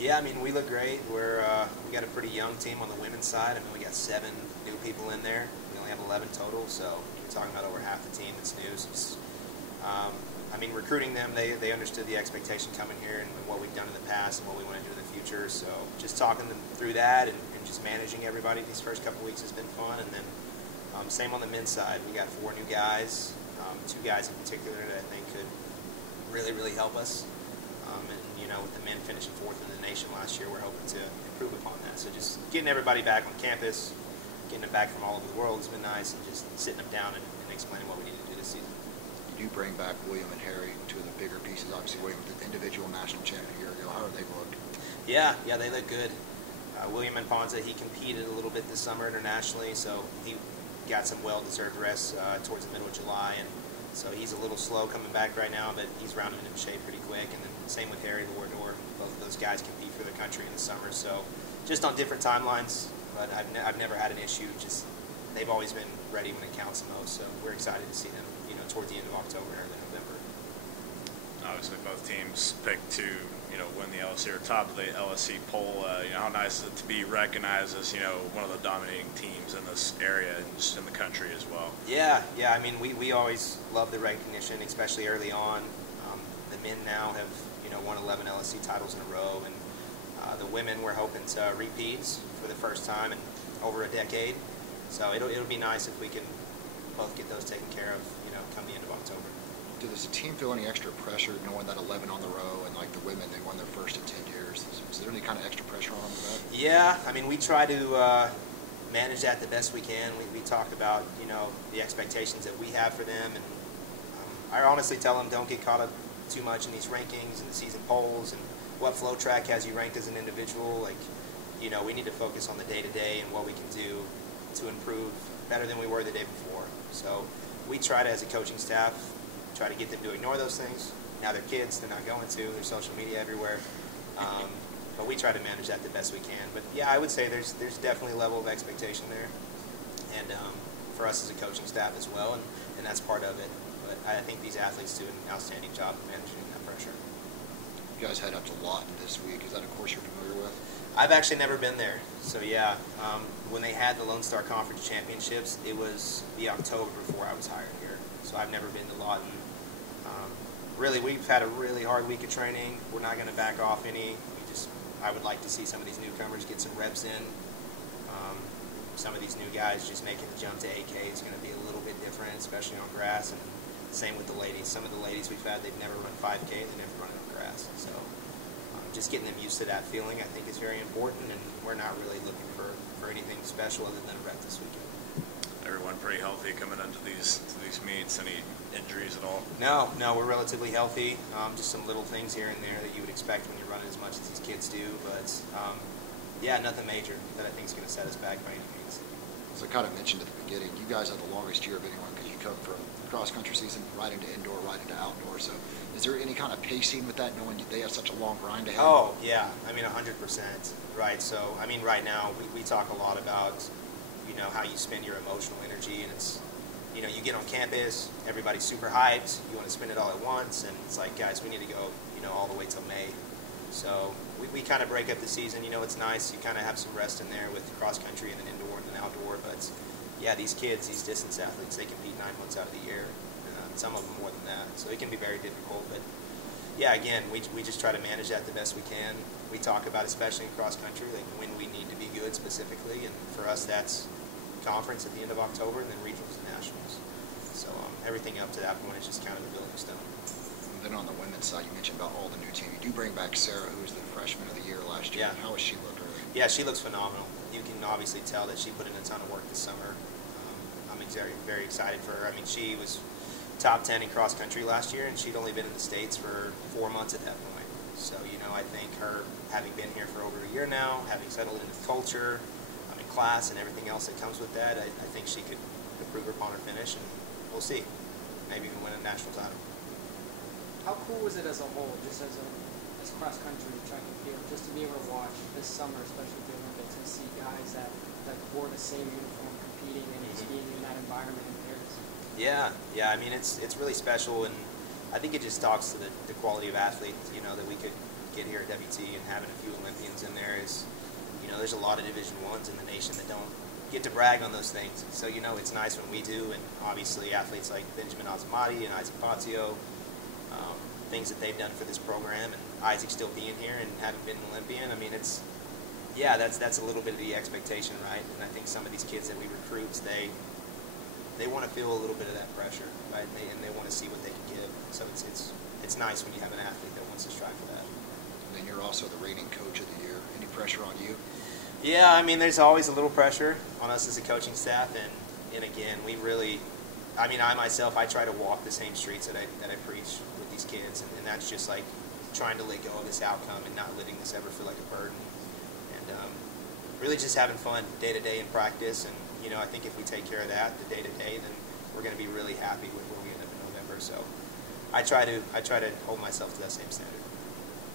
Yeah, I mean, we look great. We got a pretty young team on the women's side. I mean, we got 7 new people in there. We only have 11 total, so you're talking about over half the team that's new. So I mean, recruiting them, they understood the expectation coming here and what we've done in the past and what we want to do in the future. So just talking them through that and just managing everybody these first couple weeks has been fun. And then same on the men's side. We got 4 new guys, 2 guys in particular that I think could really, really help us. And, you know, with the men finishing 4th in the nation last year, we're hoping to improve upon that. So just getting everybody back on campus, getting them back from all over the world has been nice, and just sitting them down and explaining what we need to do this season. You do bring back William and Harry, 2 of the bigger pieces. Obviously, William was the individual national champion a year ago. How do they look? Yeah, they look good. William and Ponza, he competed a little bit this summer internationally, so he got some well-deserved rest towards the middle of July, and so he's a little slow coming back right now, but he's rounding into shape pretty quick. And then same with Harry Lawton. Both of those guys compete for the country in the summer, so just on different timelines. But I've never had an issue. Just they've always been ready when it counts the most. So we're excited to see them, you know, toward the end of October, early November. Obviously, both teams picked to, you know, win the LSC or top of the LSC poll. You know, how nice is it to be recognized as, you know, one of the dominating teams in this area and just in the country as well? Yeah. I mean, we always love the recognition, especially early on. The men now have, you know, won 11 LSC titles in a row, and the women we're hoping to repeat for the first time in over a decade. So it'll be nice if we can both get those taken care of, you know, come the end of October. Does the team feel any extra pressure knowing that 11 on the row, and like the women, they won their first in 10 years? Is there any kind of extra pressure on them for that? Yeah, I mean, we try to manage that the best we can. We talk about, you know, the expectations that we have for them, and I honestly tell them don't get caught up too much in these rankings and the season polls and what flow track has you ranked as an individual. Like, you know, we need to focus on the day-to-day and what we can do to improve better than we were the day before. So we try to, as a coaching staff, try to get them to ignore those things. Now they're kids, they're not going to. There's social media everywhere. But we try to manage that the best we can. But yeah, I would say there's definitely a level of expectation there. And for us as a coaching staff as well, and that's part of it. But I think these athletes do an outstanding job of managing that pressure. You guys head up to Lawton this week. Is that a course you're familiar with? I've actually never been there. So yeah, when they had the Lone Star Conference Championships, it was the October before I was hired here. So I've never been to Lawton. Really, we've had a really hard week of training. We're not going to back off any. I would like to see some of these newcomers get some reps in. Some of these new guys just making the jump to AK is going to be a little bit different, especially on grass. And same with the ladies. Some of the ladies we've had, they've never run 5K, they've never run it on grass. So just getting them used to that feeling, I think, is very important. And we're not really looking for anything special other than a rep this weekend. Everyone pretty healthy coming into these meets. Any injuries at all? No, we're relatively healthy. Just some little things here and there that you would expect when you're running as much as these kids do. But yeah, nothing major that I think is going to set us back by any means. As I kind of mentioned at the beginning, you guys have the longest year of anyone because you come from cross-country season right into indoor, right into outdoor. So is there any kind of pacing with that, knowing they have such a long grind ahead? Oh, yeah. I mean, 100%. Right. So, I mean, right now we talk a lot about, you know, how you spend your emotional energy, and it's, you know, you get on campus, everybody's super hyped, you want to spend it all at once, and it's like, guys, we need to go, you know, all the way till May. So we kind of break up the season. You know, it's nice. You kind of have some rest in there with cross-country and then indoor and then outdoor. But, yeah, these kids, these distance athletes, they compete 9 months out of the year, some of them more than that. So it can be very difficult. But, yeah, again, we just try to manage that the best we can. We talk about, especially in cross-country, like when we need to be good specifically. And for us, that's conference at the end of October and then regionals and nationals. So everything up to that point is just kind of a building stone. And then on the women's side, you mentioned about all the new team. You do bring back Sarah, who was the freshman of the year last year. Yeah. How has she looked early? Yeah, she looks phenomenal. You can obviously tell that she put in a ton of work this summer. I'm very, very excited for her. I mean, she was top 10 in cross country last year, and she'd only been in the States for 4 months at that point. So, you know, I think her having been here for over a year now, having settled into the culture, class and everything else that comes with that, I think she could improve upon her finish, and we'll see. Maybe even win a national title. How cool was it as a whole, just as cross country, track and field, just to be able to watch this summer, especially the Olympics, and see guys that wore the same uniform competing and just being in that environment in Paris? Yeah. I mean, it's really special, and I think it just talks to the quality of athlete, you know, that we could get here at WT and having a few Olympians in there is, there's a lot of Division I's in the nation that don't get to brag on those things. So, it's nice when we do, and obviously athletes like Benjamin Azamati and Isaac Fazio, things that they've done for this program, and Isaac still being here and having been an Olympian. I mean, that's a little bit of the expectation, right? And I think some of these kids that we recruit, they want to feel a little bit of that pressure, right? And they want to see what they can give. So it's nice when you have an athlete that wants to strive for that. And then you're also the reigning coach of the year. Any pressure on you? Yeah, I mean, there's always a little pressure on us as a coaching staff, and again, we really, I myself, I try to walk the same streets that I preach with these kids, and that's just like trying to let go of this outcome and not letting this ever feel like a burden, and really just having fun day to day in practice, and I think if we take care of that, the day to day, then we're going to be really happy with where we end up in November. So I try to hold myself to that same standard.